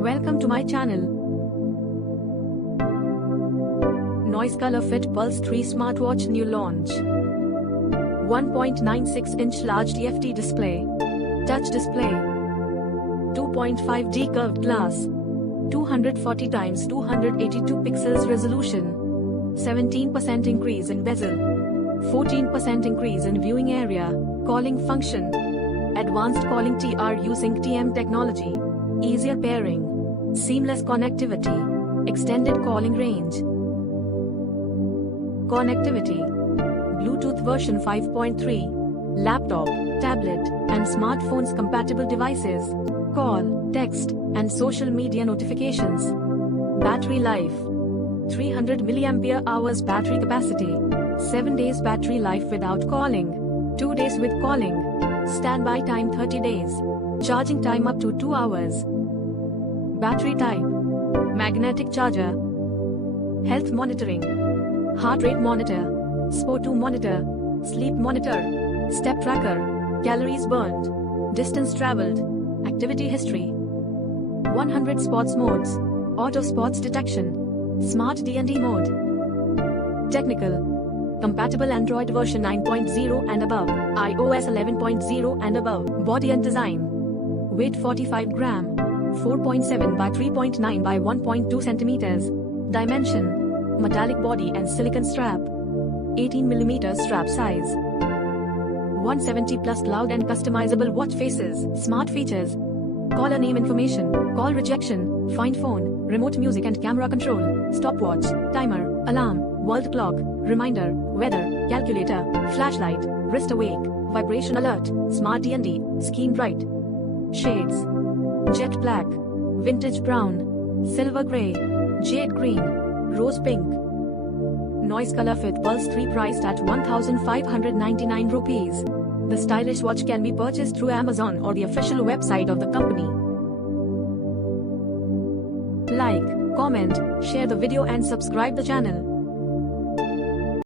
Welcome to my channel. Noise ColorFit Pulse 3 smartwatch new launch. 1.96-inch large TFT display. Touch display. 2.5D curved glass. 240 x 282 pixels resolution. 17% increase in bezel. 14% increase in viewing area. Calling function. Advanced calling TR using TM technology. Easier pairing. Seamless connectivity. Extended calling range. Connectivity. Bluetooth version 5.3. Laptop, tablet, and smartphones compatible devices. Call, text, and social media notifications. Battery life. 300 mAh battery capacity. 7 days battery life without calling. 2 days with calling. Standby time 30 days. Charging time up to 2 hours. Battery type. Magnetic charger. Health monitoring. Heart rate monitor. SPO2 monitor. Sleep monitor. Step tracker. Calories burned. Distance traveled. Activity history. 100 sports modes. Auto sports detection. Smart D&D mode. Technical. Compatible Android version 9.0 and above. iOS 11.0 and above. Body and design. Weight 45 gram. 4.7 by 3.9 by 1.2 centimeters. Dimension. Metallic body and silicon strap. 18 mm strap size. 170 plus cloud and customizable watch faces. Smart features. Caller name information. Call rejection. Find phone. Remote music and camera control. Stopwatch. Timer. Alarm. World clock. Reminder. Weather. Calculator. Flashlight. Wrist awake. Vibration alert. Smart D&D. Scheme bright. Shades. Jet black. Vintage brown. Silver gray. Jade green. Rose pink. Noise ColorFit Pulse 3 priced at 1,599 rupees. The stylish watch can be purchased through Amazon or the official website of the company. Like, comment, share the video and subscribe the channel.